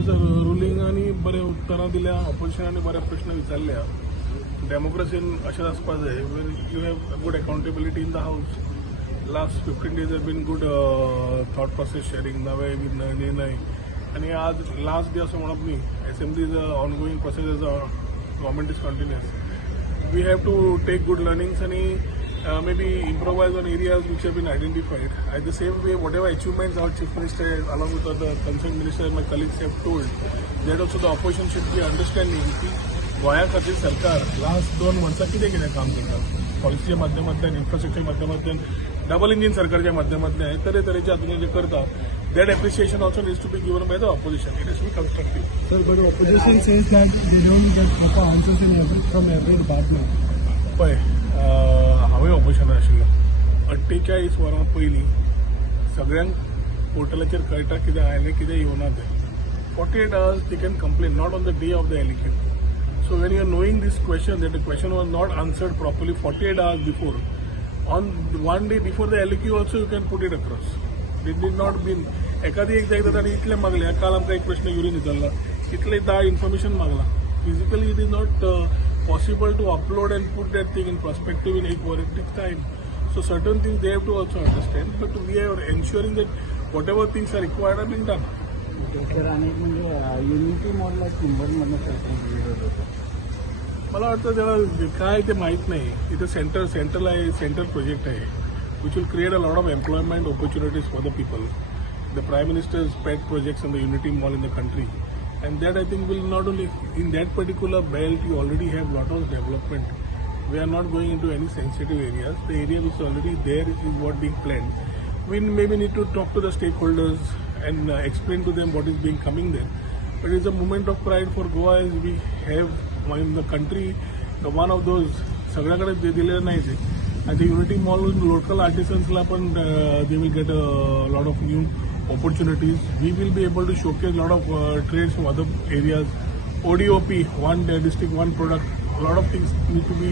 आज रुलिंगांनी बरे उत्तरां दिल्या, ऑपोजिशनांनी बरे प्रश्न विचारल्या. डेमोक्रेसीन अशें आसपाक जाय where you have good accountability in the house. Last 15 days have been good thought process sharing नवे निर्णय. आणि आज लास्ट डे असं म्हणप न्ही. Assembly is a ongoing process as a government is continuous. We have to take good learnings आणि maybe improvise on areas which have been identified. At the same way, whatever achievements our Chief Minister, along with other concerned minister and my colleagues have told, that also the opposition should be understanding की गोंया खातीर सरकार last 2 वर्सां कितें कितें काम करता. पॉलिसीच्या माध्यमांतल्यान, इन्फ्रास्ट्रक्चर माध्यमांतल्यान, डबल इंजिन सरकारच्या माध्यमांतल्यान तरेतरेचे हातून जे करता. That appreciation also needs to be given by the opposition. It has to be constructive. Sir, but the opposition says that they don't get proper answers from every department. पळय हांवें ऑपोजिशनान आशिल्लो. 48 वरां पयलीं सगळ्यांक पोर्टलाचेर कळटा कितें आयलें कितें येवना तें. 48 hours they can complain, not on the day of the LEQ. So when you are knowing this question, that the question was not answered properly 48 hours before, on one day before the LEQ also you can put it across. It did not mean एखादी एकदा ताणें इतलें मागलें. काल आमकां एक प्रश्न urine विचारला, इतलें 10 इन्फॉर्मेशन मागला. Physically it is not possible to upload and put that thing in perspective in 8 hours. It takes time. So certain things they have to also understand. But we are ensuring that whatever things are required are being done. Sir अनेक म्हणजे unity model चिंबरमधनं मला वाटतं त्याला काय ते माहीत नाही. इथं सेंट्रल प्रोजेक्ट आहे which will create a lot of employment opportunities for the people. The Prime Minister's pet projects in the Unity Mall in the country. And that I think will not only, in that particular belt you already have lot of development. We are not going into any sensitive areas. The area which is already there is what being planned. We maybe need to talk to the stakeholders and explain to them what is being coming there. But it's a moment of pride for Goa as we have in the country one of those सगळ्याकडे जे दिलेलं नाहीच आहे. And the Unity Mall local artisans पण they will get a lot of new opportunities. We will be able to showcase a lot of trades from other areas. ODOP, one district, one product. A lot of things need to be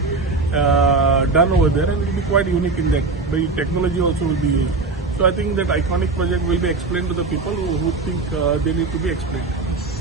done over there, and it will be quite unique in that. The technology also will be used. So I think that iconic project will be explained to the people who think they need to be explained.